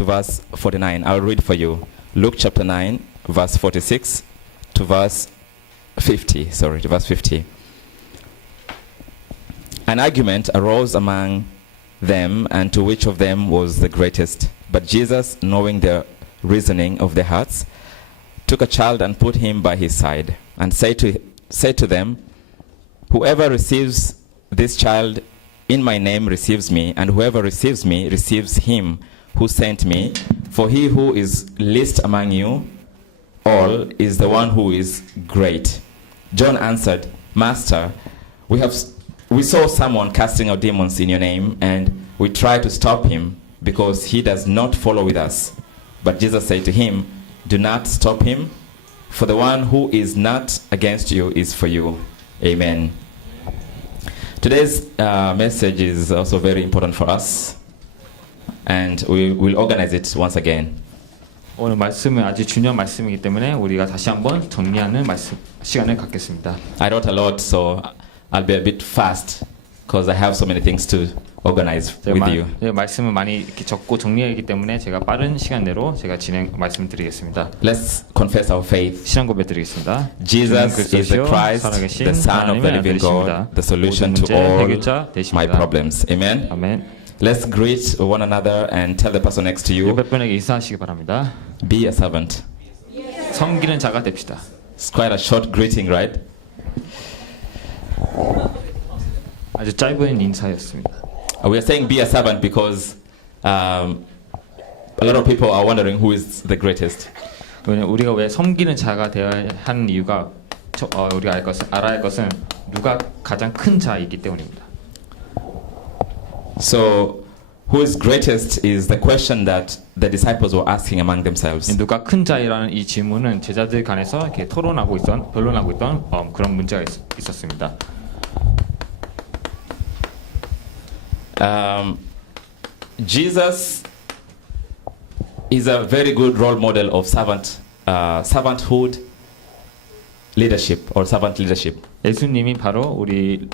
to verse 49. I'll read for you. Luke chapter 9, verse 46 to verse 50. To verse 50. An argument arose among them, and to which of them was the greatest. But Jesus, knowing the reasoning of their hearts, took a child and put him by his side, and said to them, whoever receives this child in my name receives me, and whoever receives me receives him who sent me. For he who is least among you all is the one who is great. John answered, Master, we saw someone casting out demons in your name, and we tried to stop him because he does not follow with us. But Jesus said to him, do not stop him, for the one who is not against you is for you. Amen. Today's message is also very important for us, and we will organize it once again. 오늘 말씀은 아주 중요한 말씀이기 때문에 우리가 다시 한번 정리하는 시간을 갖겠습니다. I wrote a lot, so I'll be a bit fast because I have so many things to organize with you. 말씀을 많이 이렇게 적고 정리하기 때문에 제가 빠른 시간 내로 제가 말씀드리겠습니다. Let's confess our faith. 신앙 고백드리겠습니다. Jesus is the Christ, the Son of the living God, the solution to all my problems. Amen. 아멘. Let's greet one another and tell the person next to you. 옆에 분에게 인사하시기 바랍니다. Be a servant. 섬기는 자가 됩시다. It's quite a short greeting, right? 아주 짧은 인사였습니다. We are saying be a servant because a lot of people are wondering who is the greatest. 우리가 왜 섬기는 자가 되어야 하는 이유가 우리가 알아야 할 것은 누가 가장 큰 자이기 때문입니다. So, who is greatest is the question that the disciples were asking among themselves. 누가 큰 자이라는 이 질문은 제자들 간에서 이렇게 변론하고 있던 그런 문제가 있었습니다. Jesus is a very good role model of servanthood leadership or servant leadership. 예수님이 바로 우리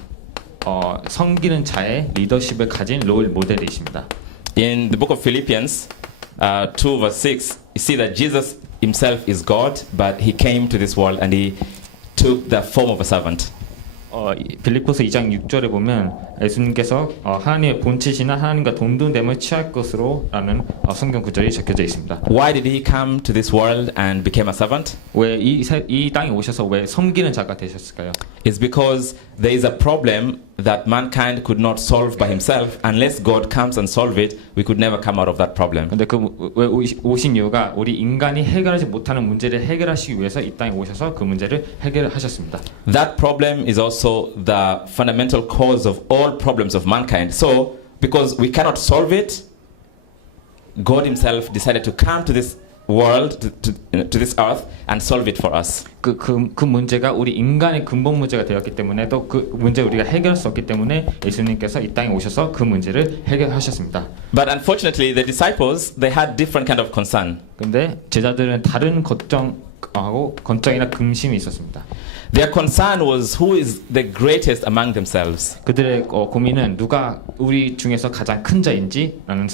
섬기는 자의 리더십을 가진 롤 모델이십니다. In the book of Philippians 2 verse 6, you see that Jesus himself is God, but he came to this world and he took the form of a servant. 빌립보서 2장 6절에 보면 예수님께서 하나님의 본체시나 하나님과 동등됨을 취할 것으로라는 성경 구절이 적혀져 있습니다. Why did he come to this world and became a servant? 왜 이 땅에 오셔서 왜 섬기는 자가 되셨을까요? It's because there is a problem that mankind could not solve by himself. Unless God comes and solve it, we could never come out of that problem. 근데 왜 오신 이유가 우리 인간이 해결하지 못하는 문제를 해결하시기 위해서 이 땅에 오셔서 그 문제를 해결하셨습니다. That problem is also the fundamental cause of all problems of mankind. So, because we cannot solve it, God himself decided to come to this world, to this earth, and solve it for us. 그 문제가 우리 인간의 근본 문제가 되었기 때문에 또 그 문제를 우리가 해결할 수 없기 때문에 예수님께서 이 땅에 오셔서 그 문제를 해결하셨습니다. But unfortunately, the disciples, they had different kind of concern. 근데 제자들은 다른 걱정이나 근심이 있었습니다. Their concern was who is the greatest among themselves. 그들의 고민은 누가 우리 중에서 가장 큰 자인지라는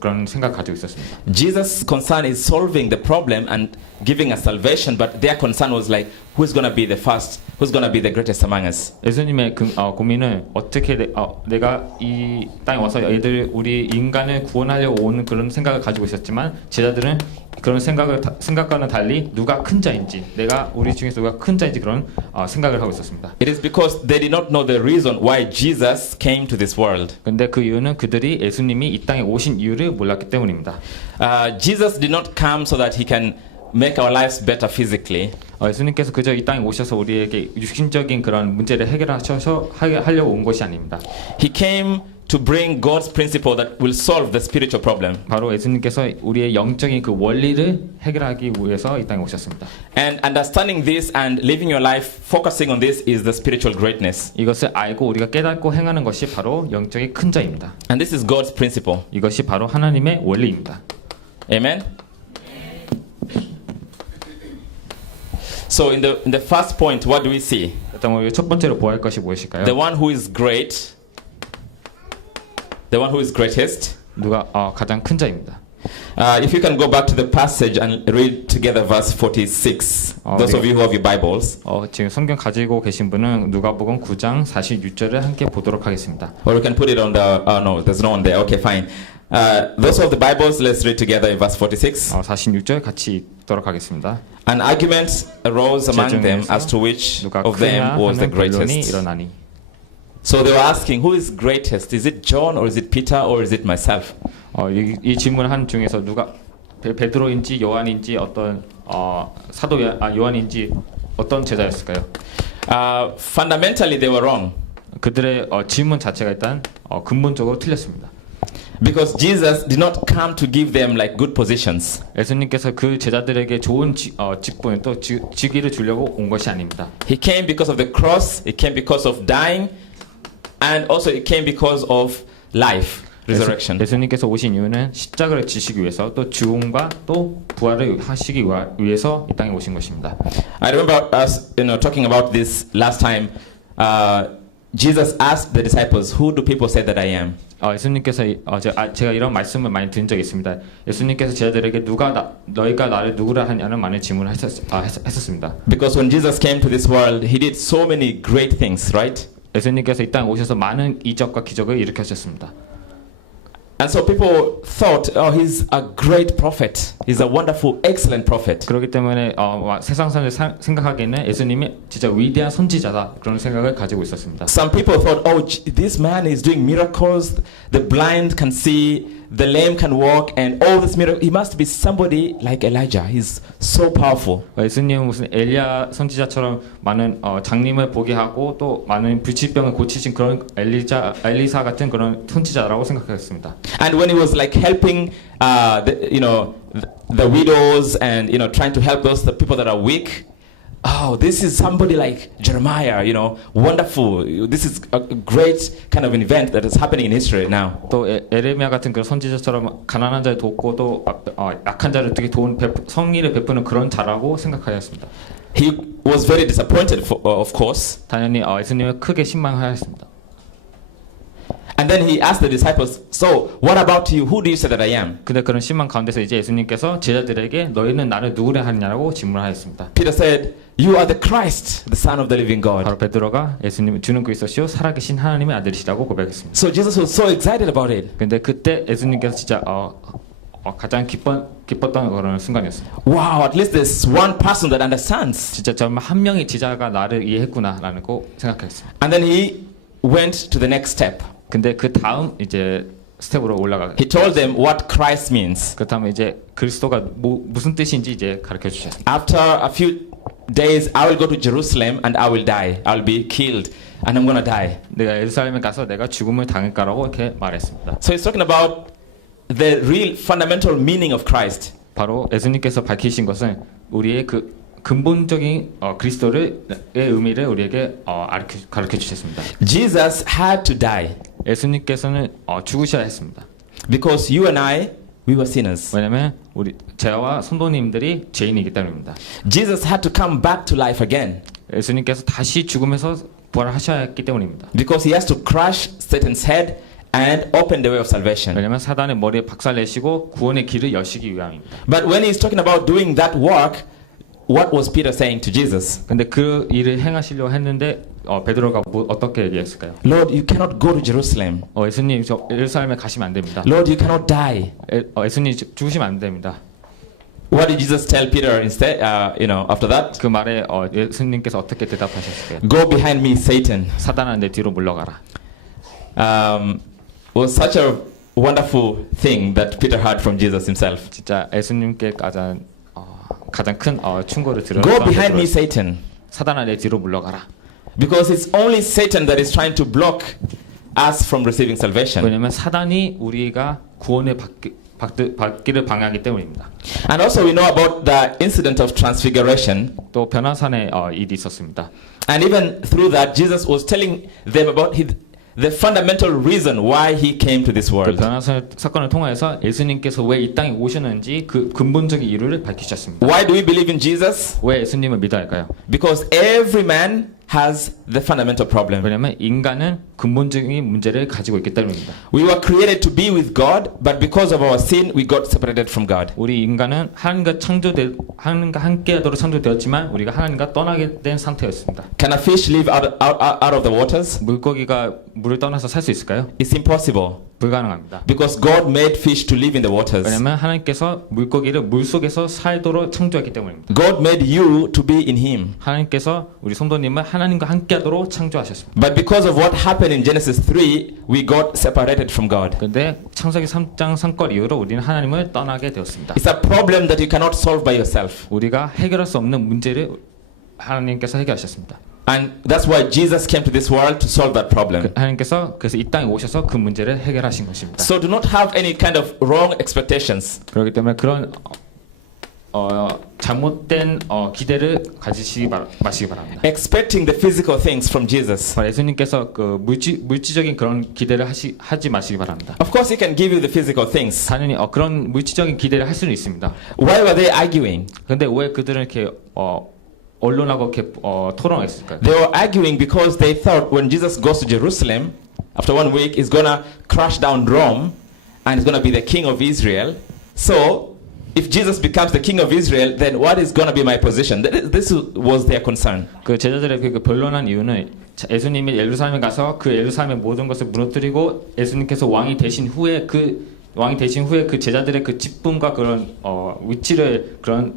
그런 생각을 가지고 있었습니다. Jesus' concern is solving the problem and giving us salvation, but their concern was like, who's going to be the first? Who's going to be the greatest among us? 예수님의 고민은 어떻게 내가 이 땅에 와서 우리 인간을 구원하려고 오는 그런 생각을 가지고 있었지만 제자들은 그런 생각과는 달리 누가 큰 자인지, 우리 중에서 누가 큰 자인지 그런 생각을 하고 있었습니다. It is because they did not know the reason why Jesus came to this world. 근데 그 이유는 그들이 예수님이 이 땅에 오신 이유를 몰랐기 때문입니다. Jesus did not come so that he can make our lives better physically. 예수님께서 그저 이 땅에 오셔서 우리에게 육신적인 그런 문제를 하려고 온 것이 아닙니다. He came to bring God's principle that will solve the spiritual problem. 바로 예수님께서 우리의 영적인 그 원리를 해결하기 위해서 이 땅에 오셨습니다. And understanding this and living your life focusing on this is the spiritual greatness. 이것을 알고 우리가 깨닫고 행하는 것이 바로 영적인 큰 자입니다. And this is God's principle. 이것이 바로 하나님의 원리입니다. Amen. So in the first point, what do we see? 일단 우리 첫 번째로 보아할 것이 무엇일까요? The one who is great, the one who is greatest, 누가 가장 큰 자입니다. If you can go back to the passage and read together verse 46. Those of you who have your Bibles. 지금 성경 가지고 계신 분은 누가복음 9장 46절을 함께 보도록 하겠습니다. Or you can put it on the, no, there's no one there. Okay, fine. Those who have the Bibles, let's read together in verse 46. 46절 같이 읽도록 하겠습니다. An argument arose among them as to which 누가 of them 크냐 was the 하는 변론이 greatest. 일어나니. So they were asking, who is greatest? Is it John or is it Peter or is it myself? 이 질문을 한 중에서 누가 베드로인지 요한인지 어떤 사도 요한인지 어떤 제자였을까요? Fundamentally, they were wrong. 그들의 질문 자체가 일단 근본적으로 틀렸습니다. Because Jesus did not come to give them like good positions. 예수님께서 그 제자들에게 좋은 직분 또 직위를 주려고 온 것이 아닙니다. He came because of the cross. He came because of dying, and also he came because of life, resurrection. 예수님께서 오신 이유는 십자가를 지시기 위해서 또 죽음과 또 부활을 하시기 위해서 이 땅에 오신 것입니다. I remember us, talking about this last time. Jesus asked the disciples, "Who do people say that I am?" 예수님께서 제가 이런 말씀을 많이 들은 적이 있습니다. 예수님께서 제자들에게 너희가 나를 누구라 하냐는 많은 질문을 했었습니다. Because when Jesus came to this world, he did so many great things, right? 예수님께서 이 땅에 오셔서 많은 이적과 기적을 일으키셨습니다. And so people thought, oh, he's a great prophet. He's a wonderful, excellent prophet. 그렇기 때문에 세상 사람들이 생각하기에는 예수님이 진짜 위대한 선지자다 그런 생각을 가지고 있었습니다. Some people thought, oh, this man is doing miracles. The blind can see, the lame can walk, and all this miracle. He must be somebody like Elijah. He's so powerful. 예수님은 무슨 엘리야 선지자처럼 많은 장님을 보게 하고 또 많은 불치병을 고치신 그런 엘리사 같은 그런 선지자라고 생각했습니다. And when he was like helping, the widows and trying to help the people that are weak. Oh, this is somebody like Jeremiah, wonderful. This is a great kind of an event that is happening in history now. 또 에레미야 같은 그런 선지자처럼 가난한 자를 돕고 또 약한 자를 되게 도운 성의를 베푸는 그런 자라고 생각하였습니다. He was very disappointed, of course. 당연히 예수님을 크게 실망하였습니다. And then he asked the disciples, "So, what about you? Who do you say that I am?" 근데 그런 실망 가운데서 이제 예수님께서 제자들에게 너희는 나를 누구라 하느냐고 질문하였습니다. Peter said, "You are the Christ, the Son of the living God." 바로 베드로가 예수님은 주는 그리스도시요 살아계신 하나님의 아들이시라고 고백했습니다. So Jesus was so excited about it. 근데 그때 예수님께서 진짜 가장 기뻤던 그런 순간이었습니다. Wow, at least there's one person that understands. 진짜 정말 한 명의 제자가 나를 이해했구나라는 거 생각했습니다. And then he went to the next step. 근데 그 다음 이제 스텝으로 올라가. He told them what Christ means. 그다음에 이제 그리스도가 무슨 뜻인지 이제 가르쳐 주셨습니다. After a few days, I will go to Jerusalem and I will die. I will be killed and I'm going to die. 내가 예루살렘에 가서 내가 죽음을 당할 거라고 이렇게 말했습니다. So he's talking about the real fundamental meaning of Christ. 바로 예수님께서 밝히신 것은 우리의 그 근본적인 그리스도의 의미를 우리에게 가르쳐 주셨습니다. Jesus had to die. 예수님께서는 죽으셔야 했습니다. Because you and I, we were sinners. 왜냐하면 저와 성도님들이 죄인이기 때문입니다. Jesus had to come back to life again. 예수님께서 다시 죽음에서 부활하셔야 했기 때문입니다. Because he has to crush Satan's head and open the way of salvation. 왜냐하면 사단의 머리에 박살내시고 구원의 길을 여시기 위함입니다. But when he's talking about doing that work, what was Peter saying to Jesus? 근데 그 일을 행하시려고 했는데 베드로가 어떻게 얘기했을까요? Lord, you cannot go to Jerusalem. 예수님 저 예루살렘에 가시면 안 됩니다. Lord, you cannot die. 예수님 죽으시면 안 됩니다. What did Jesus tell Peter instead? After that, 그 말에 예수님께서 어떻게 대답하셨을까요? go behind me, Satan. 사단아 내 뒤로 물러가라. Was such a wonderful thing that Peter heard from Jesus himself. 진짜 예수님께 가장 큰 충고를 들은 Go behind me, Satan. 사단아 내 뒤로 물러가라. Because it's only Satan that is trying to block us from receiving salvation. 왜냐하면 사단이 우리가 구원을 받기를 방해하기 때문입니다. And also we know about the incident of transfiguration. 또 변화산의 일이 있었습니다. And even through that, Jesus was telling them about the fundamental reason why he came to this world. 변화산 사건을 통해서 예수님께서 왜 이 땅에 오셨는지 그 근본적인 이유를 밝히셨습니다. Why do we believe in Jesus? 왜 예수님을 믿어야 할까요? Because every man has the fundamental problem. 왜냐하면 인간은 근본적인 문제를 가지고 있기 때문입니다. We were created to be with God, but because of our sin, we got separated from God. 우리 인간은 하나님과 함께하도록 창조되었지만 우리가 하나님과 떠나게 된 상태였습니다. Can a fish live out of the waters? 물고기가 물을 떠나서 살 수 있을까요? It's impossible. 불가능합니다. Because God made fish to live in the waters. 왜냐하면 하나님께서 물고기를 물 속에서 살도록 창조했기 때문입니다. God made you to be in Him. 하나님께서 우리 성도님을 하나님과 함께하도록 창조하셨습니다. But because of what happened in Genesis 3, we got separated from God. 그런데 창세기 3장 3절 이후로 우리는 하나님을 떠나게 되었습니다. It's a problem that you cannot solve by yourself. 우리가 해결할 수 없는 문제를 하나님께서 해결하셨습니다. And that's why Jesus came to this world to solve that problem. 하나님께서 그래서 이 땅에 오셔서 그 문제를 해결하신 것입니다. So do not have any kind of wrong expectations. 그렇기 때문에 그런 잘못된 기대를 가지시기 마시기 바랍니다. Expecting the physical things from Jesus. 예수님께서 그 물질적인 그런 기대를 하지 마시기 바랍니다. Of course, He can give you the physical things. 당연히 그런 물질적인 기대를 할 수는 있습니다. Why were they arguing? 그런데 왜 그들은 이렇게 언론하고 이렇게 토론했을까요? They were arguing because they thought when Jesus goes to Jerusalem after 1 week, He's gonna crash down Rome and He's gonna be the King of Israel. So, if Jesus becomes the King of Israel, then what is gonna be my position? This was their concern. 그 제자들의 그 변론한 이유는 예수님이 예루살렘에 가서 그 예루살렘의 모든 것을 무너뜨리고 예수님께서 왕이 되신 후에 그 제자들의 그 직분과 그런 위치를 그런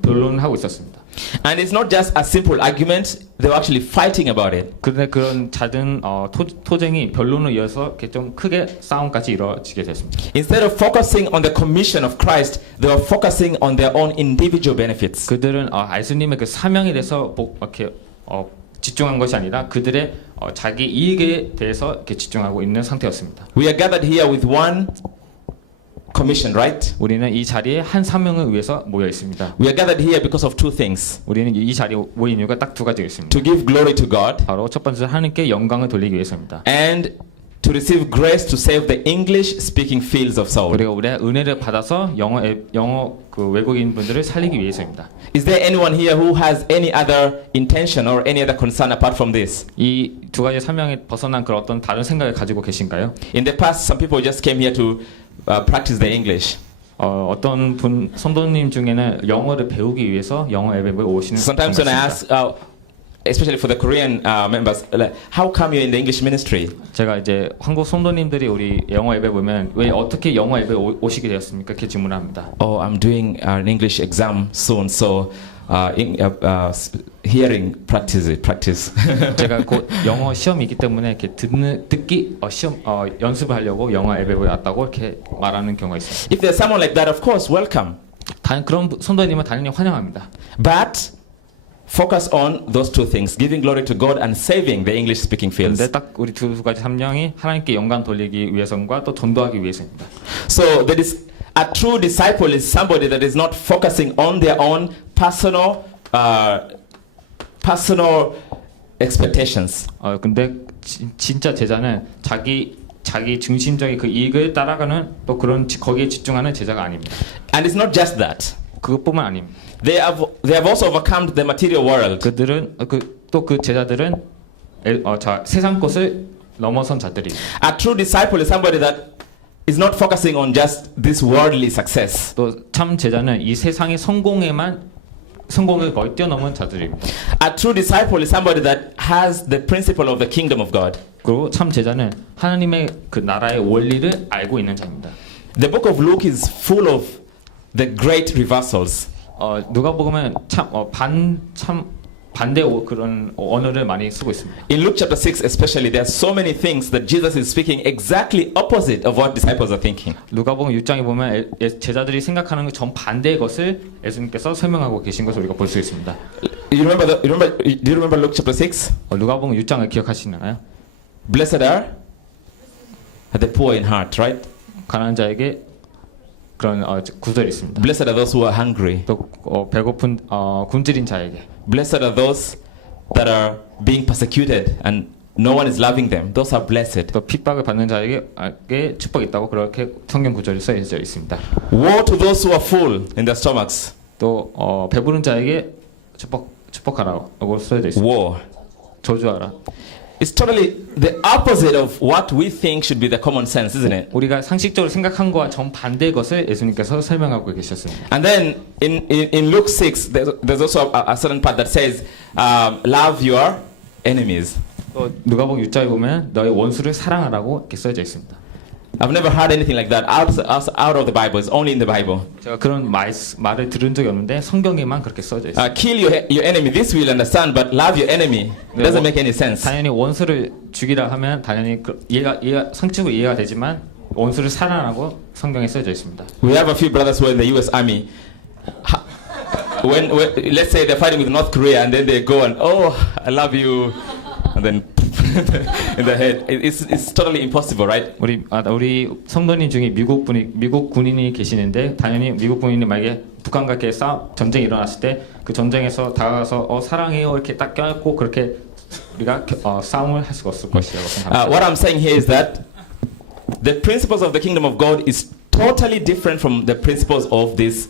변론하고 있었습니다. And it's not just a simple argument; they were actually fighting about it. 그런데 그런 잦은 토쟁이 변론을 이어서 이렇게 좀 크게 싸움까지 이루어지게 됐습니다. Instead of focusing on the commission of Christ, they were focusing on their own individual benefits. 그들은 예수님의 그 사명에 대해서 이렇게 집중한 것이 아니라 그들의 자기 이익에 대해서 이렇게 집중하고 있는 상태였습니다. We are gathered here with one commission, right? 우리는 이 자리에 한 사명을 위해서 모여 있습니다. We are gathered here because of two things. 우리는 이 자리에 모인 이유가 딱 두 가지가 있습니다. To give glory to God 바로 첫 번째 하나님께 영광을 돌리기 위해서입니다. and to receive grace to save the English-speaking fields of Saul. 그리고 우리가 은혜를 받아서 영어 그 외국인 분들을 살리기 위해서입니다. Is there anyone here who has any other intention or any other concern apart from this? 이 두 가지 사명에 벗어난 그런 어떤 다른 생각을 가지고 계신가요? In the past, some people just came here to practice their English. 어떤 분 성도님 중에는 영어를 배우기 위해서 영어 예배에 오시는 Sometimes when I ask, especially for the Korean members, like, how come you're in the English ministry? 제가 이제 한국 성도님들이 우리 영어 예배 보면 왜 어떻게 영어 예배 오시게 되었습니까? 이렇게 질문을 합니다. Oh, I'm doing an English exam soon, so hearing practice. 제가 곧 영어 시험이 있기 때문에 이렇게 듣기 시험 연습을 하려고 영어 예배에 왔다고 이렇게 말하는 경우가 있습니다. If there's someone like that, of course, welcome. 그런 성도님은 당연히 환영합니다. But focus on those two things: giving glory to God and saving the English-speaking fields. 그런데 딱 우리 두 가지 사명이 하나님께 영광 돌리기 위해서과 또 전도하기 위해서입니다. So a true disciple is somebody that is not focusing on their own personal expectations. 근데 진짜 제자는 자기 중심적인 그 이익을 따라가는 또 그런 거기에 집중하는 제자가 아닙니다. And it's not just that. 그것뿐만 아닙니다. They have also overcome the material world. 그들은 또 그 제자들은 세상 것을 넘어선 자들입니다. A true disciple is somebody that is not focusing on just this worldly success. 또 참 제자는 이 세상의 성공을 거의 뛰어넘은 자들입니다. A true disciple is somebody that has the principle of the kingdom of God. 그리고 참 제자는 하나님의 그 나라의 원리를 알고 있는 자입니다. The book of Luke is full of the great reversals. 누가복음은 반대 그런 언어를 많이 쓰고 있습니다. In Luke chapter 6 especially, there are so many things that Jesus is speaking exactly opposite of what disciples are thinking. 누가복음 6장에 보면 제자들이 생각하는 것 전 반대의 것을 예수님께서 설명하고 계신 것을 우리가 볼 수 있습니다. Do you remember Luke chapter 6? 누가복음 6장을 기억하시나요? Blessed are the poor in heart, right? 가난한 자에게 그런 구절이 있습니다. Blessed are those who are hungry. 또 배고픈 굶주린 자에게. Blessed are those that are being persecuted and no one is loving them. Those are blessed. 또 핍박을 받는 자에게 축복이 있다고 그렇게 성경 구절이 써져 있습니다. Woe to those who are full in their stomachs. 또 배부른 자에게 축복하라고 써져 있습니다. Woe. 저주하라. It's totally the opposite of what we think should be the common sense, isn't it? 우리가 상식적으로 생각한 거와 정반대의 것을 예수님께서 설명하고 계셨습니다. And then in Luke 6, there's also a certain part that says, love your enemies. 또 누가복음 6장에 보면 너의 원수를 사랑하라고 이렇게 써져 있습니다. I've never heard anything like that out of the Bible. It's only in the Bible. 제가 그런 말을 들은 적이 없는데 성경에만 그렇게 써져 있어요. Kill your enemy. This we'll understand, but love your enemy doesn't make any sense. 당연히 원수를 죽이라 하면 당연히 이해가 상식적으로 이해가 되지만 원수를 사랑하라고 성경에 써져 있습니다. We have a few brothers who are in the U.S. Army. When let's say they're fighting with North Korea, and then they go and I love you, and then in the head. It's totally impossible, right? 우리 성도님 중에 미국 군인이 계시는데 당연히 미국 군인이 만약에 북한과 이렇게 전쟁이 일어났을 때 그 전쟁에서 다가가서 사랑해요 이렇게 딱 껴안고 그렇게 우리가 싸움을 할 수가 없을 것이라고 생각합니다. What I'm saying here is that the principles of the kingdom of God is totally different from the principles of this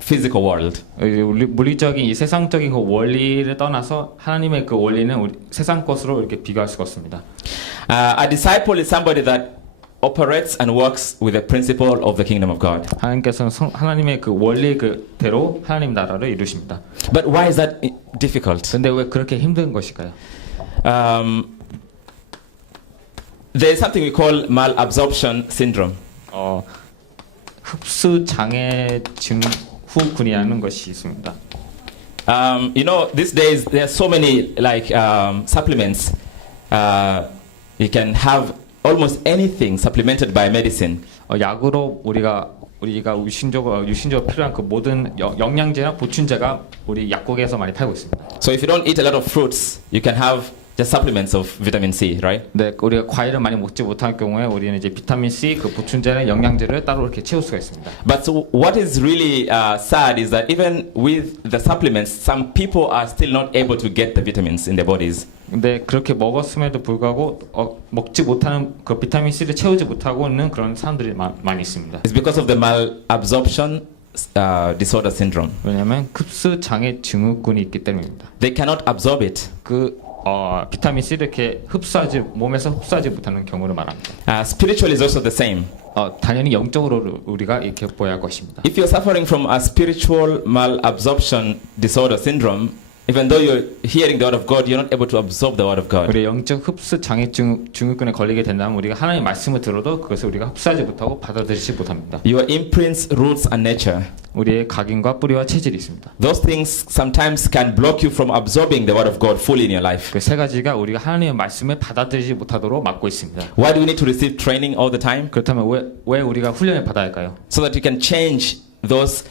physical world. 물리적인 이 세상적인 그 원리를 떠나서 하나님의 그 원리는 우리 세상 것으로 이렇게 비교할 수가 없습니다. A disciple is somebody that operates and works with the principle of the kingdom of God. 하나님께서는 하나님의 그 원리 그대로 하나님 나라를 이루십니다. But why is that difficult? 근데 왜 그렇게 힘든 것일까요? There is something we call malabsorption syndrome. 흡수 장애 증후군이라는 것이 있습니다. These days there are so many supplements. You can have almost anything supplemented by medicine. 약으로 우리가 유신적으로 필요한 그 모든 영양제나 보충제가 우리 약국에서 많이 팔고 있습니다. So if you don't eat a lot of fruits, you can have just supplements of vitamin C, right? 네, 우리가 과일을 많이 먹지 못할 경우에 우리는 이제 비타민 C 그 보충제나 영양제를 따로 이렇게 채울 수가 있습니다. But so what is really sad is that even with the supplements, some people are still not able to get the vitamins in their bodies. 근데 그렇게 먹었음에도 불구하고 먹지 못하는 그 비타민 C를 채우지 못하고 있는 그런 사람들이 많이 있습니다. It's because of the malabsorption disorder syndrome. 왜냐하면 흡수 장애 증후군이 있기 때문입니다. They cannot absorb it. 비타민 C를 이렇게 몸에서 흡수하지 못하는 경우를 말합니다. Spiritually is also the same. 당연히 영적으로 우리가 이렇게 보여야 할 것입니다. If you're suffering from a spiritual malabsorption disorder syndrome, even though you're hearing the word of God, you're not able to absorb the word of God. 우리 영적 흡수 장애 증후군에 걸리게 된다면 우리가 하나님의 말씀을 들어도 그것을 우리가 흡수하지 못하고 받아들이지 못합니다. Your imprints, roots, and nature. 우리의 각인과 뿌리와 체질이 있습니다. Those things sometimes can block you from absorbing the word of God fully in your life. 그 세 가지가 우리가 하나님의 말씀을 받아들이지 못하도록 막고 있습니다. Why do we need to receive training all the time? 그렇다면 왜 우리가 훈련을 받아야 할까요? So that you can change those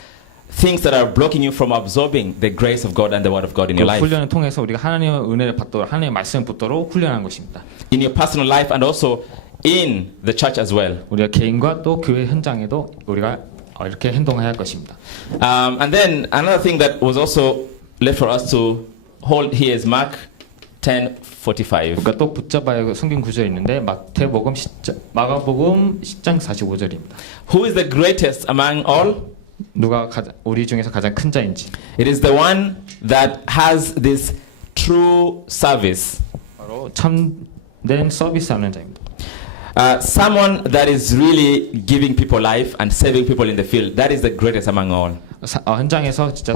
things that are blocking you from absorbing the grace of God and the word of God in your life. 훈련을 통해서 우리가 하나님의 은혜를 받도록 하나님의 말씀을 붙도록 훈련한 것입니다. In your personal life and also in the church as well. 우리가 개인과 또 교회 현장에도 우리가 이렇게 행동해야 할 것입니다. And then another thing that was also left for us to hold here is Mark 10:45. 그러니까 또 붙잡아야 할 성경 구절이 있는데 마가복음 10장 45절입니다. Who is the greatest among all? 누가 우리 중에서 가장 큰 자인지. It is the one that has this true service. 바로 참된 서비스하는 자입니다. Someone that is really giving people life and saving people in the field. That is the greatest among all. 현장에서 진짜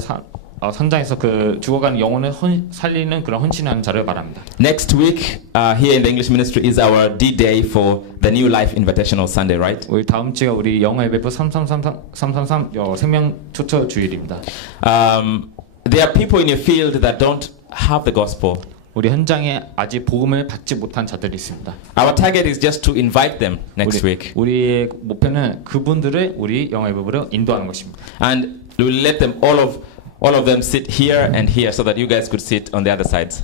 현장에서 그 죽어가는 영혼을 살리는 그런 헌신하는 자를 말합니다. Next week, here in the English ministry is our D-Day for the New Life Invitational Sunday, right? 우리 다음 주가 우리 영어 예배부 333 생명 초청 주일입니다. There are people in your field that don't have the gospel. 우리 현장에 아직 복음을 받지 못한 자들이 있습니다. Our target is just to invite them next week. 우리의 목표는 그분들을 우리 영어 예배부로 인도하는 것입니다. And we will let them all of them sit here and here so that you guys could sit on the other sides.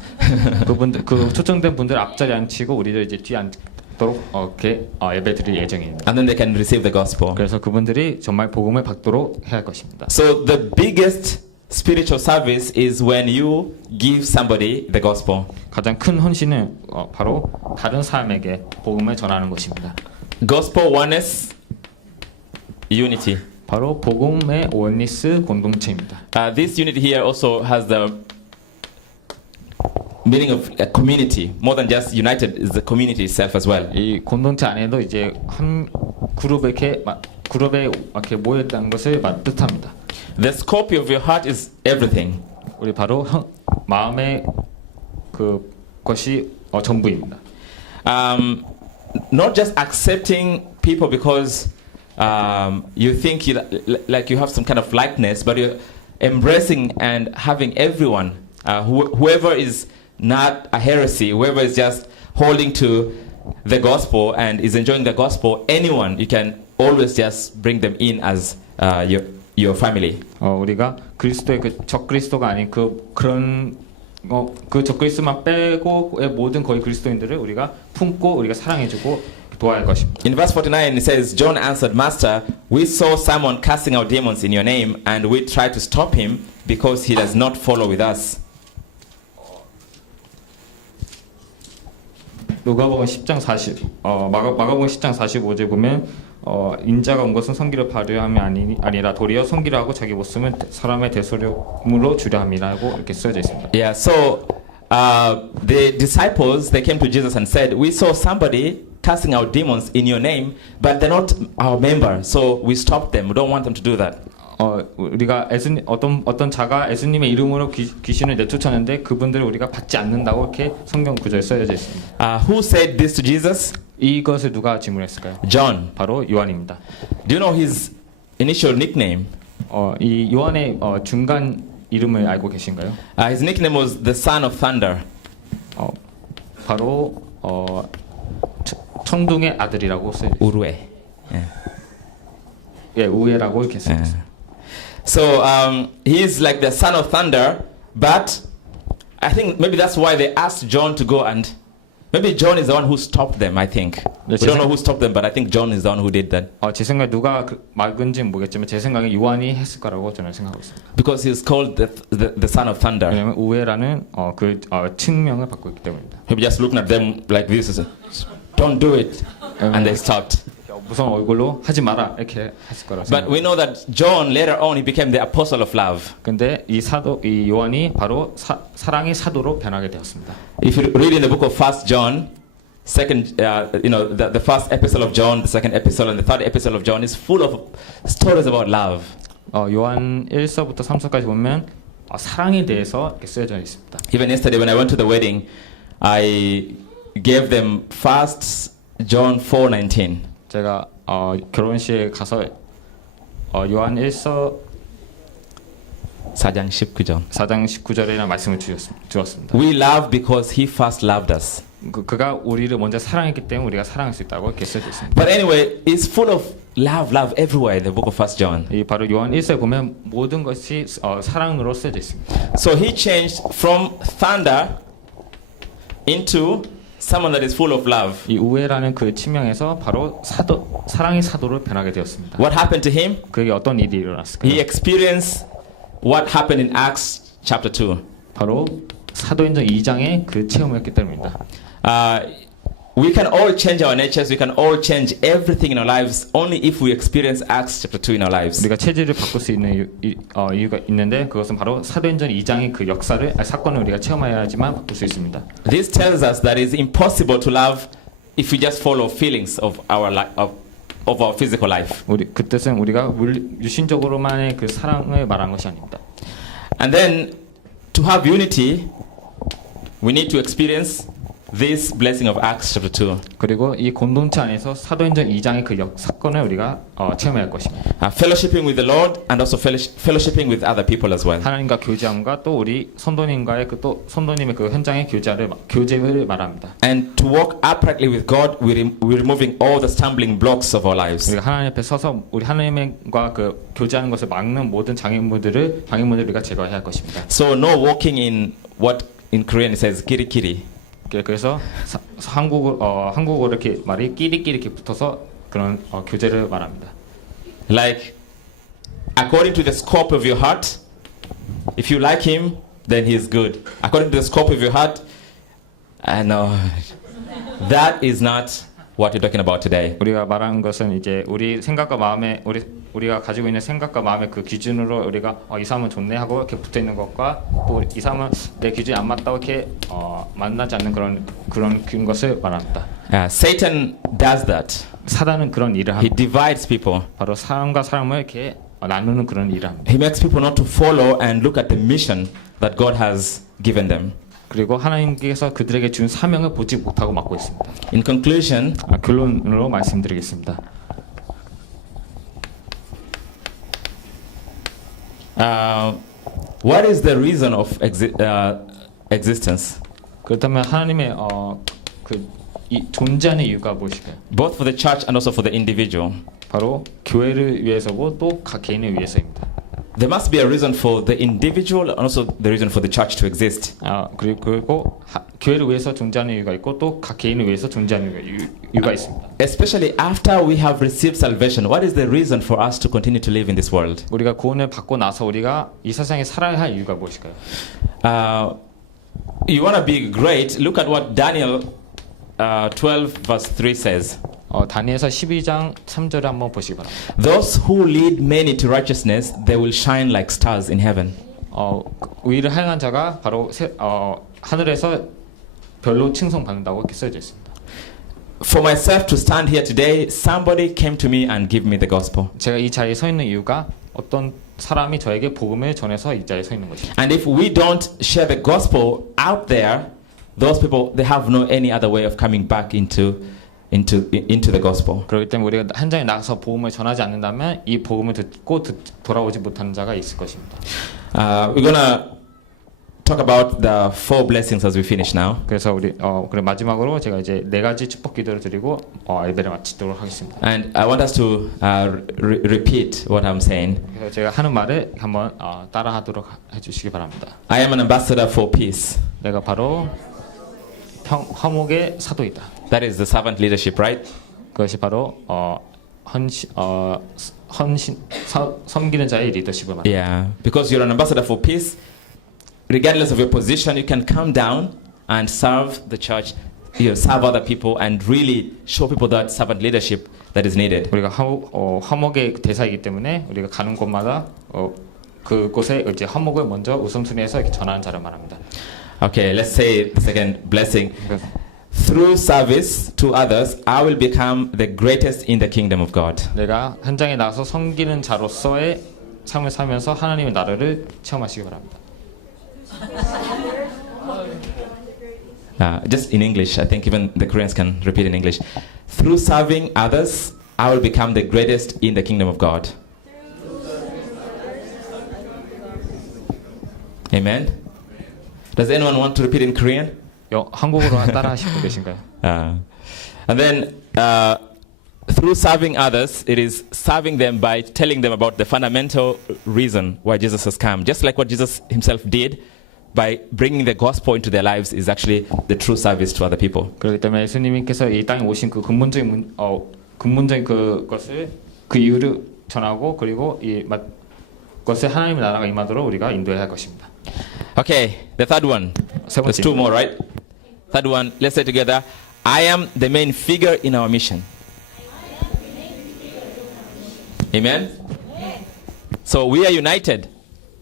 그분들 그 초청된 분들 앞자리 앉히고 우리들 이제 뒤에 앉도록 이렇게 예배드릴 예정입니다. And then they can receive the gospel. 그래서 그분들이 정말 복음을 받도록 해야 할 것입니다. So the biggest spiritual service is when you give somebody the gospel. 가장 큰 헌신은 바로 다른 사람에게 복음을 전하는 것입니다. Gospel oneness, unity. 바로 복음의 원리스 공동체입니다. This unity here also has the meaning of a community. More than just united is the community itself as well. 이 공동체 안에도 이제 한 그룹에 이렇게 모여 있다는 것을 뜻합니다. The scope of your heart is everything. 우리 바로 마음의 그 것이 전부입니다. Not just accepting people because you think like you have some kind of likeness, but you're embracing and having everyone, whoever is not a heresy, whoever is just holding to the gospel and is enjoying the gospel, anyone, you can always just bring them in as your family. 우리가 그리스도의 그 적그리스도가 아닌 그런 그 적그리스도만 빼고의 모든 거의 그리스도인들을 우리가 품고 우리가 사랑해주고 도와야 할 것입니다. In verse 49 it says, John answered, Master, we saw someone casting out demons in your name, and we tried to stop him because he does not follow with us. 누가복음 10장 40 마가복음 10장 45절 보면 인자가 온 것은 선기를 발휘함이 아니라 도리어 선기를 하고 자기 목숨은 사람의 대속물로 주려 함이라고 이렇게 써져 있습니다. Yeah, so the disciples, they came to Jesus and said, we saw somebody casting out demons in your name, but they're not our member, so we stopped them. We don't want them to do that. 우리가 어떤 자가 예수님의 이름으로 귀신을 내쫓았는데 그분들을 우리가 받지 않는다고 이렇게 성경 구절에 써져 있습니다. Who said this to Jesus? 이것을 누가 질문했을까요? John. 바로 요한입니다. Do you know his initial nickname? 이 요한의 중간 이름을 알고 계신가요? His nickname was the Son of Thunder. 바로 천둥의 아들이라고 써요. 우루에. 예, 우에라고 이렇게 써요. So he is like the son of thunder, but I think maybe that's why they asked John to go, and maybe John is the one who stopped them. I think we don't know who stopped them, but I think John is the one who did that. 제 생각에 누가 막은지는 모르겠지만 제 생각에 요한이 했을 거라고 저는 생각하고 있습니다. Because he is called the son of thunder. 왜냐하면 우에라는 그 측명을 받고 있기 때문입니다. Maybe just looking at them like this, don't do it, and they stopped. 무서운 얼굴로 하지 마라 이렇게 했을 거라고 But we know that John later on he became the apostle of love. 근데 이 요한이 바로 사랑의 사도로 변하게 되었습니다. If you read in the book of 1 John, the first epistle of John, the second epistle, and the third epistle of John is full of stories about love. 요한 1서부터 3서까지 보면 사랑에 대해서 이렇게 쓰여져 있습니다. Even yesterday when I went to the wedding, I gave them 1 John 4:19. 제가 결혼식에 가서 요한 1서 4장 19절. 4장 19절이라는 말씀을 주었습니다. We love because he first loved us. 그가 우리를 먼저 사랑했기 때문에 우리가 사랑할 수 있다고 이렇게 써져 있습니다. But anyway, it's full of love everywhere in the book of 1 John. 이 바로 요한 1서에 보면 모든 것이 사랑으로 쓰여져 있습니다. So he changed from thunder into someone that is full of love. 이 우에라는 그 측면에서 바로 사랑의 사도로 변하게 되었습니다. What happened to him? 그게 어떤 일이 일어났을까요? He experienced what happened in Acts chapter 2. 바로 사도행전 2장의 그 체험이었기 때문입니다. We can all change our natures. We can all change everything in our lives only if we experience Acts chapter 2 in our lives. 우리가 체질을 바꿀 수 있는 이유가 있는데 그것은 바로 사도행전 2장의 그 사건을 우리가 체험해야지만 바꿀 수 있습니다. This tells us that it's impossible to love if we just follow feelings of our physical life. 그 뜻은 우리가 유신적으로만의 그 사랑을 말하는 것이 아닙니다. And then to have unity, we need to experience this blessing of Acts chapter 2. 그리고 이 공동체 안에서 사도행전 2장의 그 사건을 우리가 체험해야 할 것입니다. Fellowshipping with the Lord and also fellowshipping with other people as well. 하나님과 교제함과 또 우리 선도님과의 또 선도님의 그 현장의 교제를 말합니다. And to walk uprightly with God, we're removing all the stumbling blocks of our lives. 우리가 하나님 앞에 서서 우리 하나님과 그 교제하는 것을 막는 모든 장애물들을 우리가 제거해야 할 것입니다. So no walking in what in Korean it says kirikiri. 그래서 한국어로 이렇게 말이 끼리끼리 이렇게 붙어서 그런 교제를 말합니다. Like according to the scope of your heart, if you like him, then he is good. According to the scope of your heart, I know that is not what we're talking about today. 우리가 말하는 것은 이제 우리 생각과 마음에 우리가 가지고 있는 생각과 마음의 그 기준으로 우리가 이 사람은 좋네 하고 이렇게 붙어 있는 것과 또 이 사람은 내 기준이 안 맞다고 이렇게 만나지 않는 그런 것을 말합니다. Satan does that. 사단은 그런 일을 He 합니다. divides people. 바로 사람과 사람을 이렇게 나누는 그런 일을 합니다. He makes people not to follow and look at the mission that God has given them. 그리고 하나님께서 그들에게 준 사명을 보지 못하고 막고 있습니다. In conclusion, 결론으로 말씀드리겠습니다. what is the reason of existence? 그렇다면 하나님의 이 존재하는 이유가 무엇일까요? Both for the church and also for the individual. 바로 교회를 위해서고 또 각 개인을 위해서입니다. There must be a reason for the individual and also the reason for the church to exist. 그리고 교회를 위해서 존재하는 이유가 있고 또 각 개인을 위해서 존재하는 이유가 있습니다. Especially after we have received salvation, what is the reason for us to continue to live in this world? 우리가 구원을 받고 나서 우리가 이 세상에 살아야 할 이유가 무엇일까요? You want to be great? Look at what Daniel 12 verse 3 says. 다니엘서 12장 3절을 한번 보시기 바랍니다. Those who lead many to righteousness, they will shine like stars in heaven. 의를 행한 자가 바로 하늘에서 별로 칭송받는다고 이렇게 써져 있습니다. For myself to stand here today, somebody came to me and gave me the gospel. 제가 이 자리에 서 있는 이유가 어떤 사람이 저에게 복음을 전해서 이 자리에 서 있는 것입니다. And if we don't share the gospel out there, those people, they have no any other way of coming back into the gospel. 그렇기 때문에 우리가 현장에 나가서 복음을 전하지 않는다면 이 복음을 듣고 돌아오지 못하는 자가 있을 것입니다. We're gonna talk about the 4 blessings as we finish now. 그래서 그래 마지막으로 제가 이제 4가지 축복 기도를 드리고 예배를 마치도록 하겠습니다. And I want us to repeat what I'm saying. 그래서 제가 하는 말을 한번 따라하도록 해주시기 바랍니다. I am an ambassador for peace. 내가 바로 화목의 사도이다. That is the servant leadership, right? 그것이 바로 섬기는 자의 리더십을 말합니다. Yeah, because you're an ambassador for peace, regardless of your position, you can come down and serve the church, serve other people, and really show people that servant leadership that is needed. 우리가 화목의 대사이기 때문에 우리가 가는 곳마다 그곳에 이제 화목을 먼저 우선순위에서 이렇게 전하는 자를 말합니다. Okay, let's say the second blessing. Through service to others, I will become the greatest in the kingdom of God. 내가 현장에 나가서 섬기는 자로서의 삶을 살면서 하나님의 나라를 체험하시기 바랍니다. Just in English, I think even the Koreans can repeat in English. Through serving others, I will become the greatest in the kingdom of God. Amen. Does anyone want to repeat in Korean? 한국어로 따라하시고 계신가요? And then through serving others, it is serving them by telling them about the fundamental reason why Jesus has come. Just like what Jesus himself did by bringing the gospel into their lives is actually the true service to other people. 그렇기 때문에 예수님께서 이 땅에 오신 그 근본적인 그것을 그 이유를 전하고 그리고 그것을 하나님의 나라가 임하도록 우리가 인도해야 할 것입니다. Okay, the third one. 세 There's 번째. 2 more, right? Third one, let's say together, I am the main figure in our mission. Amen? So we are united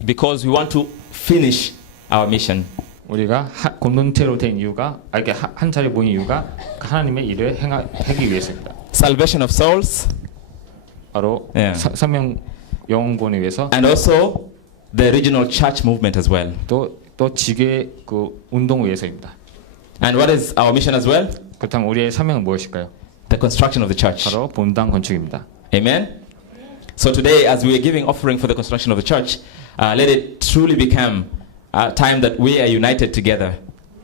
because we want to finish our mission. 우리가 공동체로 된 이유가 이렇게 한 자리에 모인 이유가 하나님의 일을 하기 위해서입니다. Salvation of souls 바로 Yeah. 사명 영혼권을 위해서 and also the regional church movement as well. 또 지교의 그 운동을 위해서입니다. And what is our mission as well? 그렇다면 우리의 사명은 무엇일까요? The construction of the church. 바로 본당 건축입니다. Amen? So today, as we are giving offering for the construction of the church, let it truly become a time that we are united together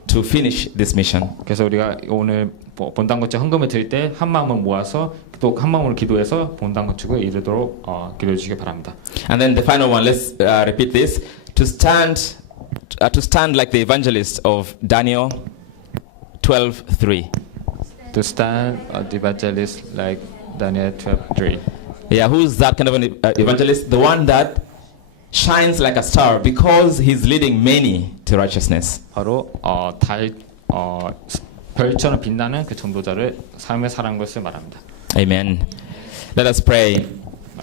to finish this mission. 그래서 우리가 오늘 본당 건축 헌금을 드릴 때 한 마음을 모아서 또 한 마음으로 기도해서 본당 건축을 이루도록 기도해 주시기 바랍니다. And then the final one, let's repeat this. To stand like the evangelist of Daniel 12:3. To stand the evangelist like Daniel 12:3. Yeah, who's that kind of an evangelist? The one that shines like a star because he's leading many to righteousness. 바로 별처럼 빛나는 그 전도자를 삶의 사랑한 것을 말합니다. Amen. Let us pray.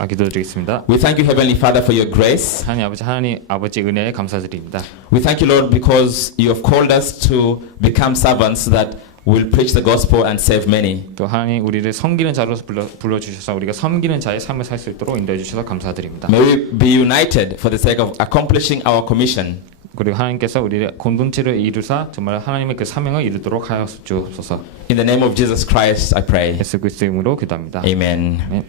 기도드리겠습니다. We thank you, Heavenly Father, for your grace. 하나님 아버지 은혜에 감사드립니다. We thank you, Lord, because you have called us to become servants that will preach the gospel and save many. 또 하나님 우리를 섬기는 자로서 불러주셔서 우리가 섬기는 자의 삶을 살 수 있도록 인도해 주셔서 감사드립니다. May we be united for the sake of accomplishing our commission. 그리고 하나님께서 우리의 공동체를 이루사 정말 하나님의 그 사명을 이루도록 하여 주옵소서. In the name of Jesus Christ, I pray. 예수 그리스도의 이름으로 기도합니다. Amen. 아멘.